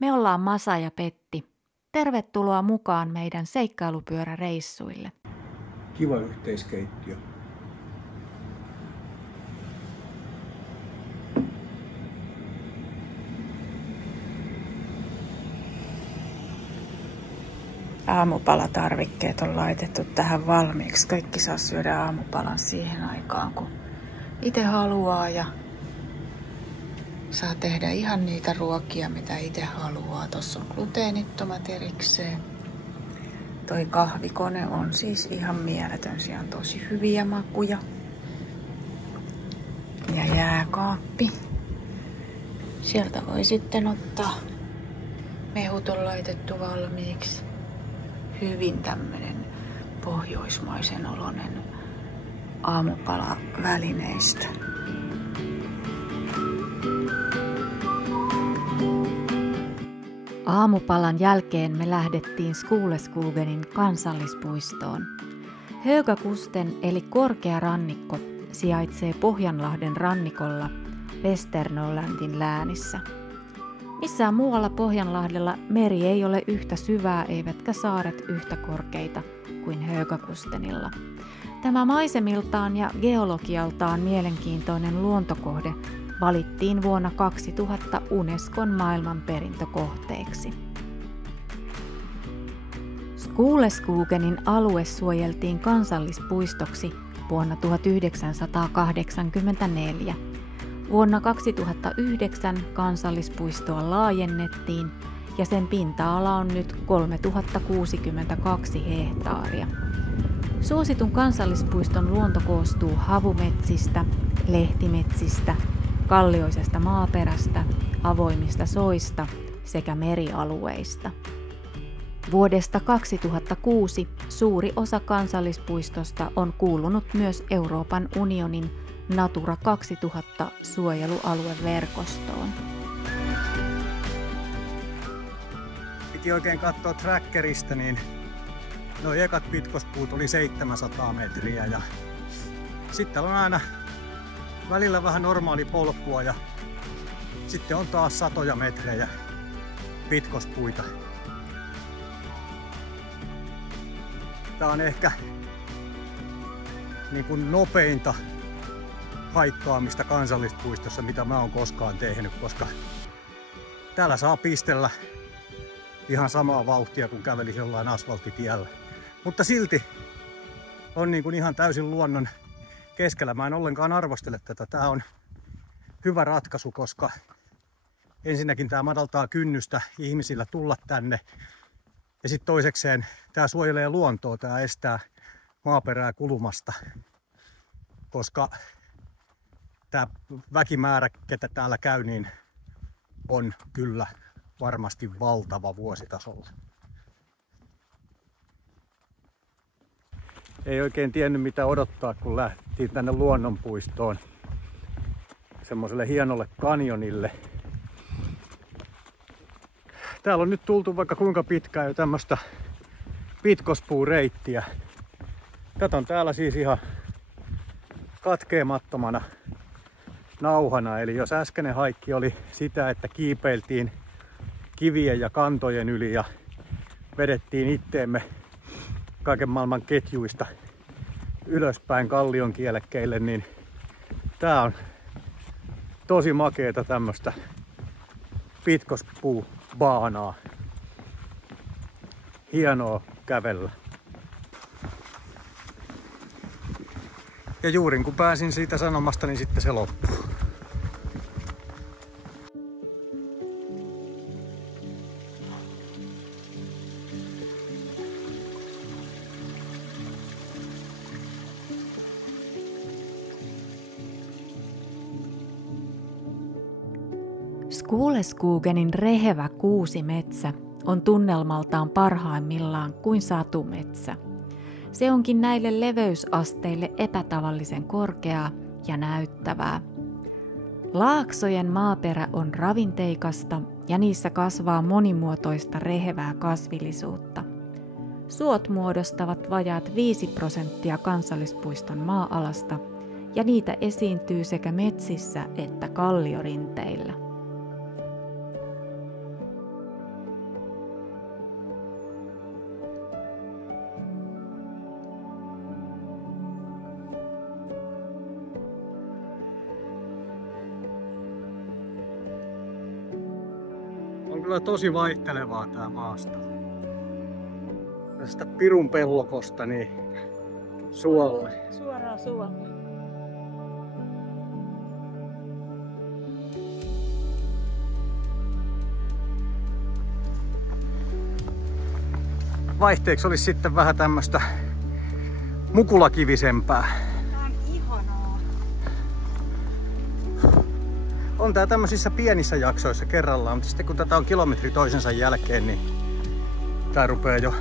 Me ollaan Masa ja Petti. Tervetuloa mukaan meidän seikkailupyöräreissuille. Kiva yhteiskeittiö. Aamupalatarvikkeet on laitettu tähän valmiiksi. Kaikki saa syödä aamupalan siihen aikaan, kun itse haluaa ja saa tehdä ihan niitä ruokia, mitä itse haluaa. Tuossa on gluteenittomat erikseen. Toi kahvikone on siis ihan mieletön. Siellä on tosi hyviä makuja. Ja jääkaappi. Sieltä voi sitten ottaa. Mehut on laitettu valmiiksi. Hyvin tämmönen pohjoismaisen oloinen aamupalavälineistö. Aamupalan jälkeen me lähdettiin Skuleskogenin kansallispuistoon. Högakusten eli korkea rannikko sijaitsee Pohjanlahden rannikolla Västernorrlandin läänissä. Missään muualla Pohjanlahdella meri ei ole yhtä syvää eivätkä saaret yhtä korkeita kuin Högakustenilla. Tämä maisemiltaan ja geologialtaan mielenkiintoinen luontokohde valittiin vuonna 2000 Unescon maailmanperintökohteeksi. Skuleskogenin alue suojeltiin kansallispuistoksi vuonna 1984. Vuonna 2009 kansallispuistoa laajennettiin ja sen pinta-ala on nyt 3062 hehtaaria. Suositun kansallispuiston luonto koostuu havumetsistä, lehtimetsistä, kallioisesta maaperästä, avoimista soista sekä merialueista. Vuodesta 2006 suuri osa kansallispuistosta on kuulunut myös Euroopan unionin Natura 2000 suojelualueverkostoon. Piti oikein katsoa trackerista, niin nuo ekat pitkospuut oli 700 metriä ja sitten on aina välillä vähän normaali polkua ja sitten on taas satoja metrejä pitkospuita. Tää on ehkä niin kuin nopeinta haikkaamista kansallispuistossa, mitä mä oon koskaan tehnyt, koska täällä saa pistellä ihan samaa vauhtia kuin kävelisi jollain asfalttitiellä. Mutta silti on niin kuin ihan täysin luonnon keskellä. Mä en ollenkaan arvostele tätä. Tää on hyvä ratkaisu, koska ensinnäkin tää madaltaa kynnystä ihmisillä tulla tänne. Ja sitten toisekseen tää suojelee luontoa, tää estää maaperää kulumasta, koska tämä väkimäärä, ketä täällä käy, niin on kyllä varmasti valtava vuositasolla. Ei oikein tiennyt mitä odottaa, kun lähtiin tänne luonnonpuistoon, semmoiselle hienolle kanjonille. Täällä on nyt tultu vaikka kuinka pitkään jo tämmöistä pitkospuureittiä. Tätä on täällä siis ihan katkeamattomana nauhana. Eli jos äskeinen haikki oli sitä, että kiipeiltiin kivien ja kantojen yli ja vedettiin itteemme kaiken maailman ketjuista ylöspäin kallion kielekkeille, niin tää on tosi makeeta tämmöstä pitkospuubaanaa. Hienoa kävellä. Ja juuri kun pääsin siitä sanomasta, niin sitten se loppuu. Skuleskogenin rehevä kuusimetsä on tunnelmaltaan parhaimmillaan kuin satumetsä. Se onkin näille leveysasteille epätavallisen korkeaa ja näyttävää. Laaksojen maaperä on ravinteikasta ja niissä kasvaa monimuotoista rehevää kasvillisuutta. Suot muodostavat vajaat 5% kansallispuiston maa-alasta ja niitä esiintyy sekä metsissä että kalliorinteillä. Kyllä tosi vaihtelevaa tää maasto. Tästä pirun pellokosta niin suolle. Suoraan suolle. Vaihteeksi olisi sitten vähän tämmöstä mukulakivisempää. Tää on ihanaa. On tää tämmöisissä pienissä jaksoissa kerrallaan, mutta sitten kun tätä on kilometri toisensa jälkeen, niin tää rupeaa jo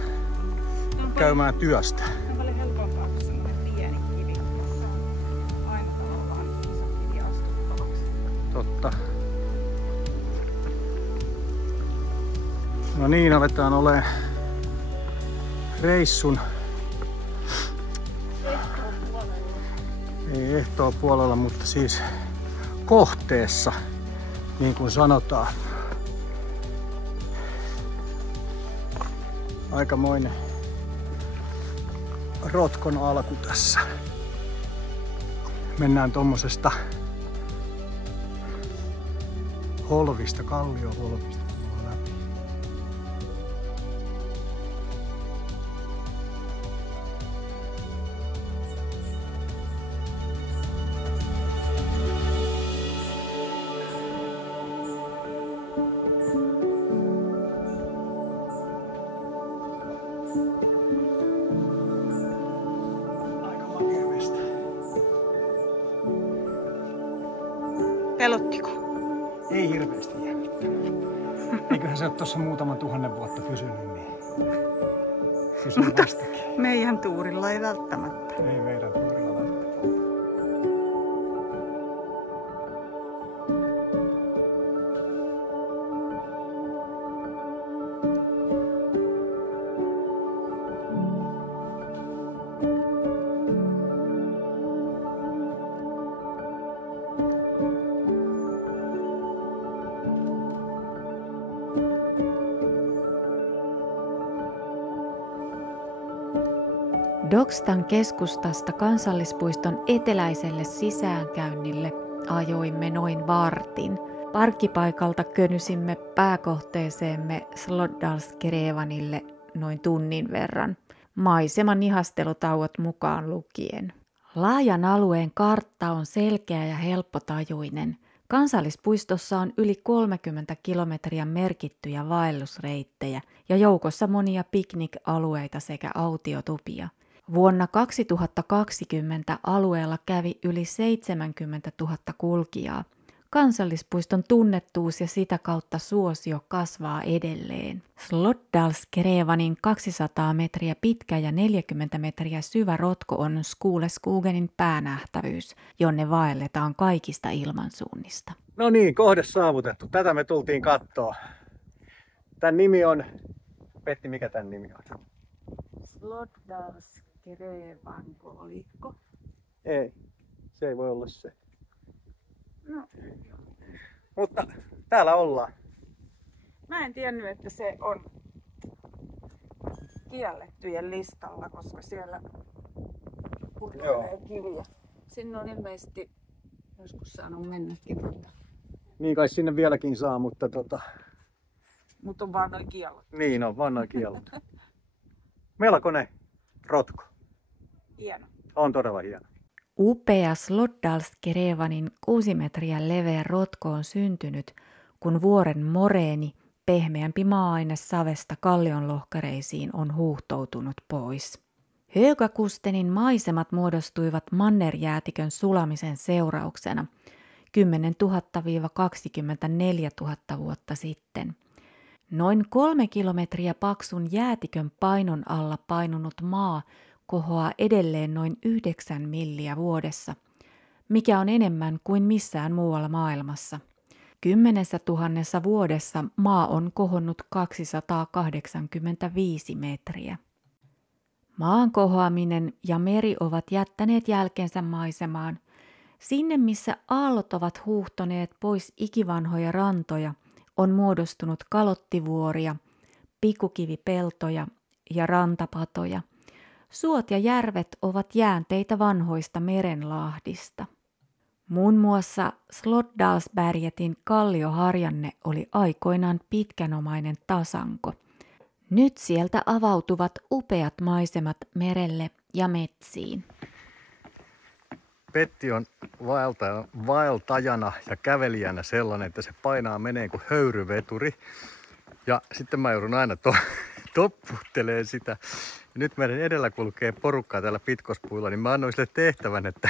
käymään työstä. On paljon helpompaa kuin semmoinen pieni kivi, jossa on aina tavallaan iso kivi astuttavaksi. Totta. No niin, aletaan olemaan reissun. Ei ehtoopuolella, mutta siis kohteessa, niin kuin sanotaan. Aikamoinen rotkon alku tässä. Mennään tommosesta holvista, kallioholvista läpi. Pelottiko? Ei hirveästi jännittänyt. Eiköhän se ole tuossa muutaman 1000 vuotta pysynyt, niin pysyy vastakin. Meidän tuurilla ei välttämättä. Ei meidän tuurilla välttämättä. Dogstan keskustasta kansallispuiston eteläiselle sisäänkäynnille ajoimme noin vartin. Parkkipaikalta könysimme pääkohteeseemme Slotdalskerevanille noin tunnin verran, maiseman ihastelutauot mukaan lukien. Laajan alueen kartta on selkeä ja helppotajuinen. Kansallispuistossa on yli 30 kilometriä merkittyjä vaellusreittejä ja joukossa monia piknik-alueita sekä autiotupia. Vuonna 2020 alueella kävi yli 70 000 kulkijaa. Kansallispuiston tunnettuus ja sitä kautta suosio kasvaa edelleen. Slotdalskerevanin 200 metriä pitkä ja 40 metriä syvä rotko on Skuleskogenin päänähtävyys, jonne vaelletaan kaikista ilmansuunnista. No niin, kohde saavutettu. Tätä me tultiin kattoo. Tän nimi on... Petti, mikä tän nimi on? Slotdalskerevanko oliko? Ei, se ei voi olla se. No. Mutta täällä ollaan. Mä en tiennyt, että se on kiellettyjen listalla, koska siellä putoilee kiviä. Sinne on ilmeisesti joskus saanut mennäkin, mutta... Niin kai sinne vieläkin saa, mutta Mutta on vaan noin kiellot. Niin on, vaan noin kiellot. Melkoinen rotko. Hieno. On todella hieno. Upea Slotdalskerevanin 6 metriä leveä rotko on syntynyt, kun vuoren moreeni, pehmeämpi maa-aine savesta kallionlohkareisiin on huuhtoutunut pois. Högakustenin maisemat muodostuivat mannerjäätikön sulamisen seurauksena 10 000–24 000 vuotta sitten. Noin 3 kilometriä paksun jäätikön painon alla painunut maa kohoaa edelleen noin 9 milliä vuodessa, mikä on enemmän kuin missään muualla maailmassa. 10 000 vuodessa maa on kohonnut 285 metriä. Maan kohoaminen ja meri ovat jättäneet jälkensä maisemaan. Sinne, missä aallot ovat huuhtoneet pois ikivanhoja rantoja, on muodostunut kalottivuoria, pikukivipeltoja ja rantapatoja. Suot ja järvet ovat jäänteitä vanhoista merenlahdista. Muun muassa Slotdalsbergetin kallioharjanne oli aikoinaan pitkänomainen tasanko. Nyt sieltä avautuvat upeat maisemat merelle ja metsiin. Petti on vaeltajana ja kävelijänä sellainen, että se painaa menee kuin höyryveturi. Ja sitten mä joudun aina topputtelemaan sitä. Ja nyt meidän edellä kulkee porukkaa täällä pitkospuilla, niin mä annoin sille tehtävän, että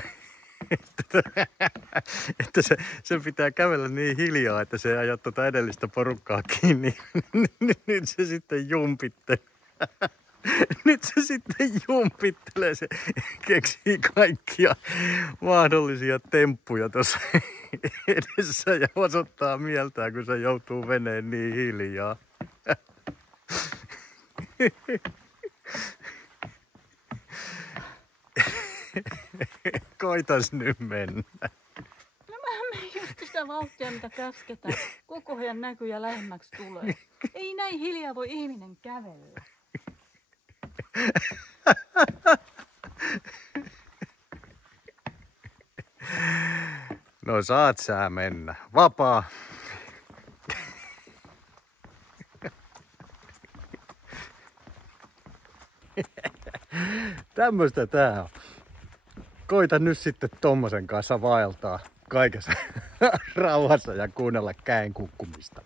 se pitää kävellä niin hiljaa, että se ei aja tuota edellistä porukkaa kiinni. Nyt se sitten jumpittelee. Nyt se sitten jumpittelee. Se keksii kaikkia mahdollisia temppuja tuossa edessä ja osoittaa mieltään, kun se joutuu veneen niin hiljaa. Koitas nyt mennä. No mä menen just sitä vauhtia, mitä käsketään. Koko ajan näkyy ja lähemmäksi tulee. Ei näin hiljaa voi ihminen kävellä. No saat sä mennä. Vapaa. Tämmöstä tää on. Koita nyt sitten tommosen kanssa vaeltaa kaikessa rauhassa ja kuunnella käen kukkumista.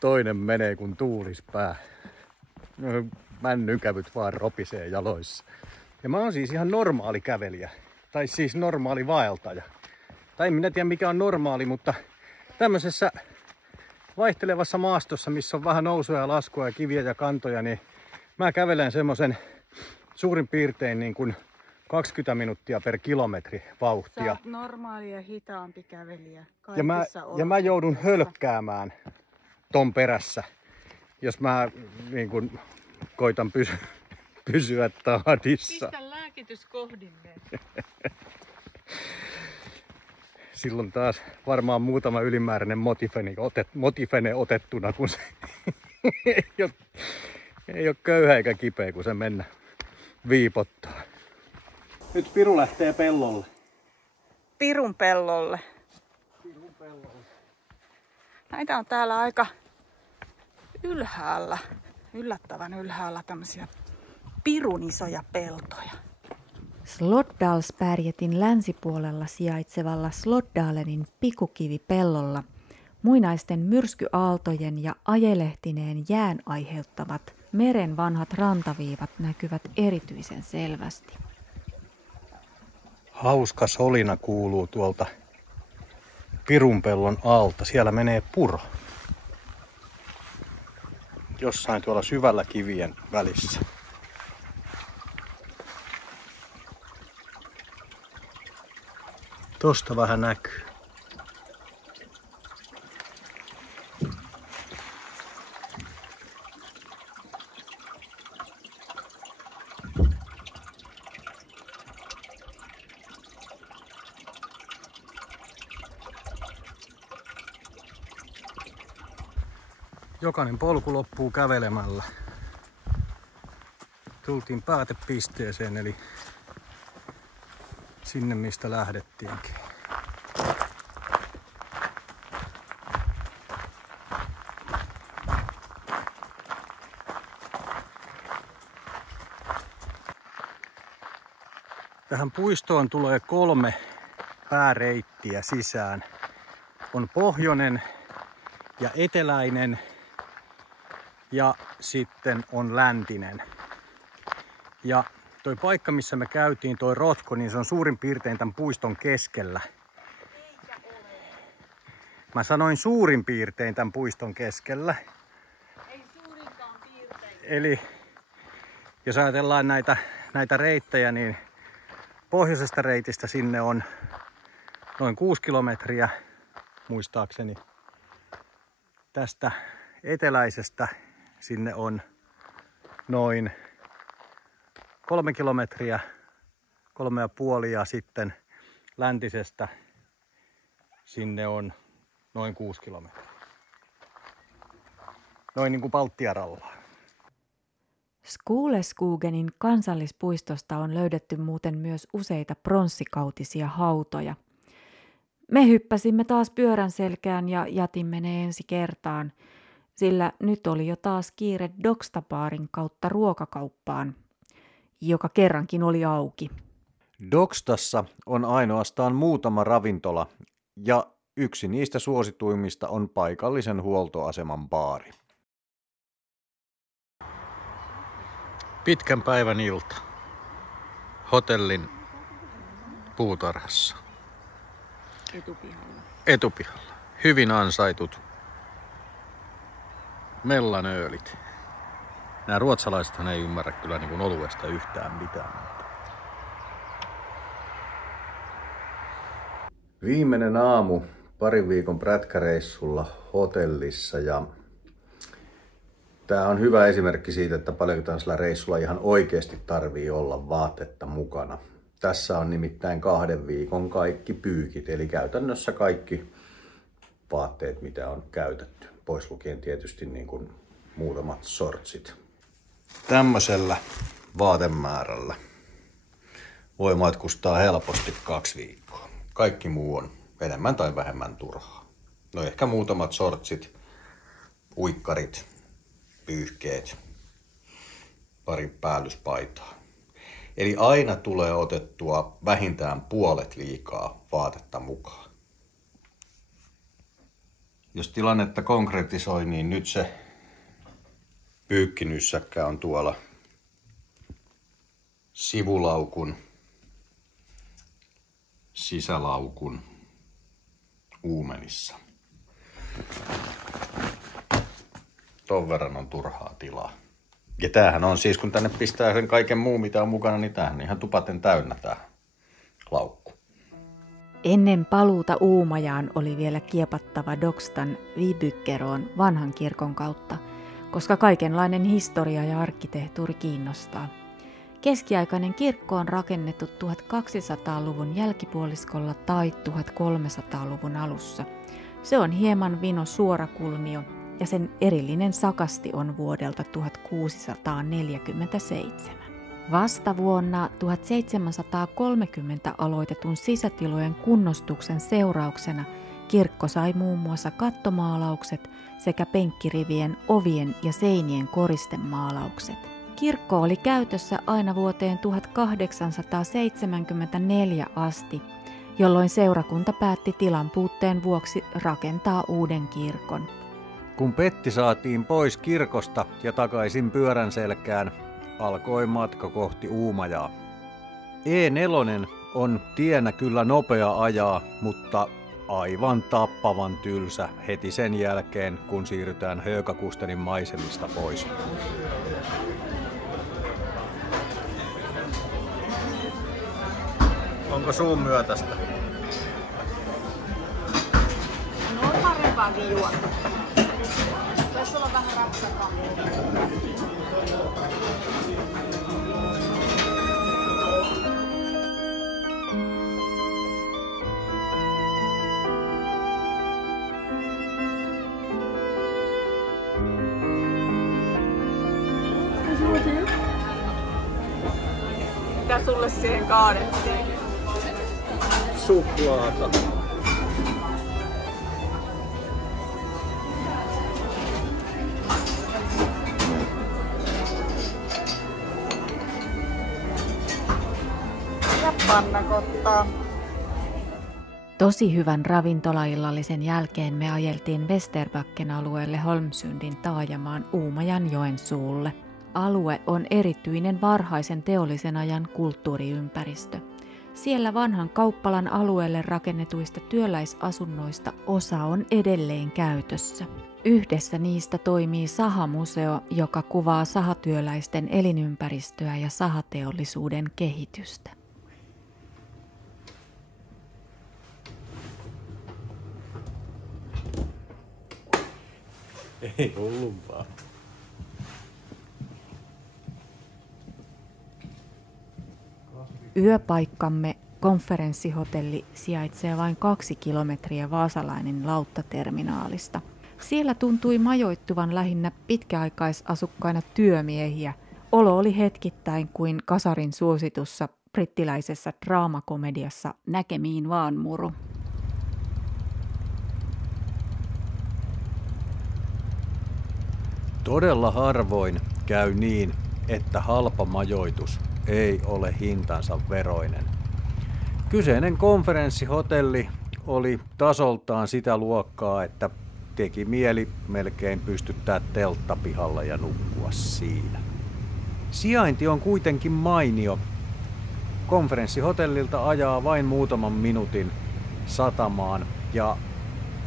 Toinen menee kun tuulis pää. Männykävyt vaan ropisee jaloissa. Ja mä oon siis ihan normaali kävelijä. Tai siis normaali vaeltaja. Tai en minä tiedä mikä on normaali, mutta tämmöisessä vaihtelevassa maastossa, missä on vähän nousua ja laskua ja kiviä ja kantoja, niin mä kävelen semmosen suurin piirtein niin kuin 20 minuuttia per kilometri vauhtia. Sä oot normaali ja hitaampi kävelijä. Ja mä joudun hölkkäämään ton perässä, jos mä niin kun koitan pysyä tahdissa. Pistä lääkitys kohdilleen. Silloin taas varmaan muutama ylimääräinen motifene otettuna, kun se ei ole köyhä eikä kipeä, kun se mennä viipottaa. Nyt Piru lähtee pellolle. Pirun pellolle. Näitä on täällä aika ylhäällä, yllättävän ylhäällä tämmöisiä pirun isoja peltoja. Slotdalsbergetin länsipuolella sijaitsevalla Slotdalenin pikukivipellolla muinaisten myrskyaaltojen ja ajelehtineen jään aiheuttamat meren vanhat rantaviivat näkyvät erityisen selvästi. Hauska solina kuuluu tuolta Pirunpellon alta. Siellä menee puro. Jossain tuolla syvällä kivien välissä. Tosta vähän näkyy. Jokainen polku loppuu kävelemällä. Tultiin päätepisteeseen, eli sinne mistä lähdettiinkin. Tähän puistoon tulee 3 pääreittiä sisään. On pohjoinen ja eteläinen ja sitten on läntinen. Ja toi paikka, missä me käytiin, toi rotko, niin se on suurin piirtein tämän puiston keskellä. Eikä ole. Mä sanoin suurin piirtein tämän puiston keskellä. Ei suurinkaan piirtein. Eli jos ajatellaan näitä reittejä, niin pohjoisesta reitistä sinne on noin 6 kilometriä, muistaakseni. Tästä eteläisestä sinne on noin 3 kilometriä, 3,5 ja sitten läntisestä sinne on noin 6 kilometriä. Noin niin kuin Baltiaralla. Skuleskogenin kansallispuistosta on löydetty muuten myös useita pronssikautisia hautoja. Me hyppäsimme taas pyörän selkään ja jätimme ne ensi kertaan, sillä nyt oli jo taas kiire Dokstapaarin kautta ruokakauppaan, joka kerrankin oli auki. Dokstassa on ainoastaan muutama ravintola ja yksi niistä suosituimmista on paikallisen huoltoaseman baari. Pitkän päivän ilta. Hotellin puutarhassa. Etupihalla. Hyvin ansaitut mellanöölit. Nämä ruotsalaisethan ei ymmärrä kyllä niin kuin oluesta yhtään mitään. Viimeinen aamu parin viikon prätkäreissulla hotellissa ja tämä on hyvä esimerkki siitä, että paljonko tällaisella reissulla ihan oikeasti tarvii olla vaatetta mukana. Tässä on nimittäin 2 viikon kaikki pyykit, eli käytännössä kaikki vaatteet, mitä on käytetty. Pois lukien tietysti niin kuin muutamat sortsit. Tämmöisellä vaatemäärällä voi matkustaa helposti 2 viikkoa. Kaikki muu on enemmän tai vähemmän turhaa. No ehkä muutamat sortsit, uikkarit, pyyhkeet, pari päällyspaitaa. Eli aina tulee otettua vähintään puolet liikaa vaatetta mukaan. Jos tilannetta konkretisoi, niin nyt se pyykkinyssäkkä on tuolla sivulaukun, sisälaukun uumenissa. Ton verran on turhaa tilaa. Ja tämähän on siis, kun tänne pistää sen kaiken muu, mitä on mukana, niin tämähän on ihan tupaten täynnä tää laukku. Ennen paluuta Uumajaan oli vielä kiepattava Dokstan Vibykkeroon vanhan kirkon kautta, koska kaikenlainen historia ja arkkitehtuuri kiinnostaa. Keskiaikainen kirkko on rakennettu 1200-luvun jälkipuoliskolla tai 1300-luvun alussa. Se on hieman vino suorakulmio ja sen erillinen sakasti on vuodelta 1647. Vasta vuonna 1730 aloitetun sisätilojen kunnostuksen seurauksena kirkko sai muun muassa kattomaalaukset sekä penkkirivien, ovien ja seinien koristemaalaukset. Kirkko oli käytössä aina vuoteen 1874 asti, jolloin seurakunta päätti tilan puutteen vuoksi rakentaa uuden kirkon. Kun petti saatiin pois kirkosta ja takaisin pyörän selkään, alkoi matka kohti Uumajaa. E4 on tienä kyllä nopea ajaa, mutta aivan tappavan tylsä heti sen jälkeen, kun siirrytään Högakustenin maisemista pois. Onko suun myötästä? No on parempaakin juoda. Voisi olla vähän rapsakaa. Mitä sulle siihen kaadettiin? Suklaata. Ja pannakottaa. Tosi hyvän ravintolaillallisen jälkeen me ajeltiin Västerbacken alueelle Holmsundin taajamaan Uumajan joen suulle. Alue on erityinen varhaisen teollisen ajan kulttuuriympäristö. Siellä vanhan kauppalan alueelle rakennetuista työläisasunnoista osa on edelleen käytössä. Yhdessä niistä toimii sahamuseo, joka kuvaa sahatyöläisten elinympäristöä ja sahateollisuuden kehitystä. Ei hullumpaa. Yöpaikkamme konferenssihotelli sijaitsee vain 2 kilometriä Vaasalainen lauttaterminaalista. Siellä tuntui majoittuvan lähinnä pitkäaikaisasukkaina työmiehiä. Olo oli hetkittäin kuin Kasarin suositussa brittiläisessä draamakomediassa Näkemiin vaan muru. Todella harvoin käy niin, että halpa majoitus ei ole hintansa veroinen. Kyseinen konferenssihotelli oli tasoltaan sitä luokkaa, että teki mieli melkein pystyttää teltta pihalla ja nukkua siinä. Sijainti on kuitenkin mainio. Konferenssihotellilta ajaa vain muutaman minuutin satamaan ja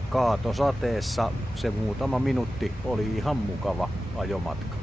kaatosateessa se muutama minuutti oli ihan mukava ajomatka.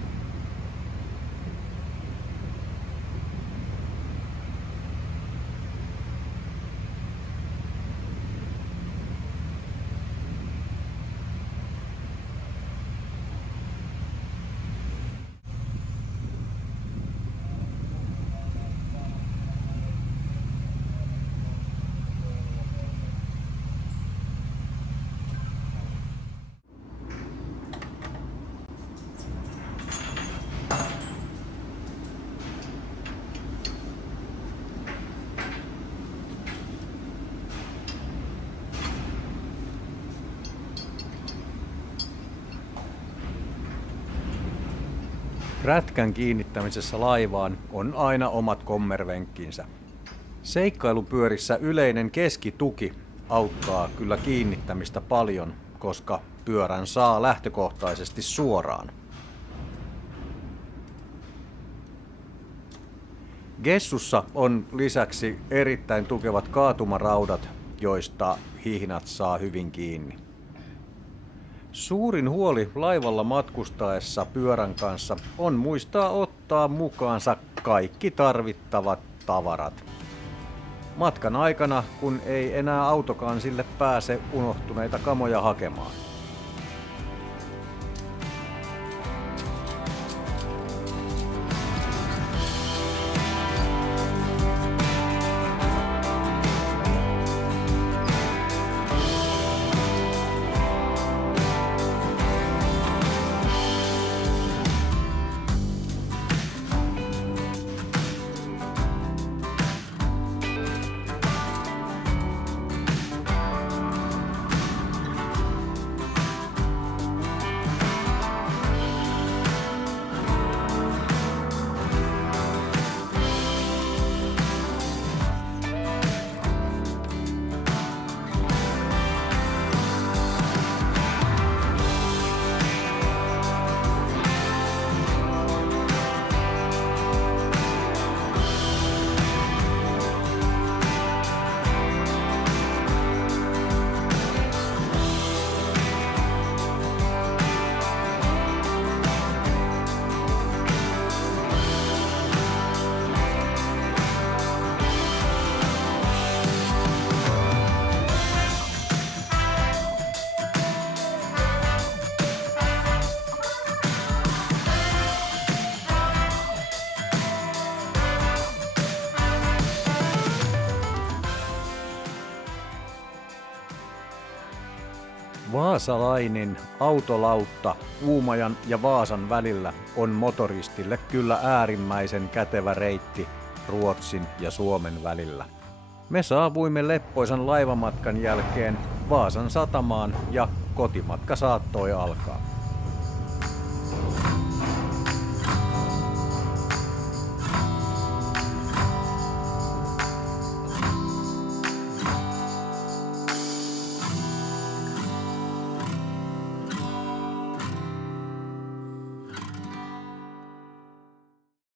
Rätkän kiinnittämisessä laivaan on aina omat kommervenkkinsä. Seikkailupyörissä yleinen keskituki auttaa kyllä kiinnittämistä paljon, koska pyörän saa lähtökohtaisesti suoraan. Gessussa on lisäksi erittäin tukevat kaatumaraudat, joista hihnat saa hyvin kiinni. Suurin huoli laivalla matkustaessa pyörän kanssa on muistaa ottaa mukaansa kaikki tarvittavat tavarat. Matkan aikana, kun ei enää autokansille pääse unohtuneita kamoja hakemaan. Vaasalainen autolautta Uumajan ja Vaasan välillä on motoristille kyllä äärimmäisen kätevä reitti Ruotsin ja Suomen välillä. Me saavuimme leppoisan laivamatkan jälkeen Vaasan satamaan ja kotimatka saattoi alkaa.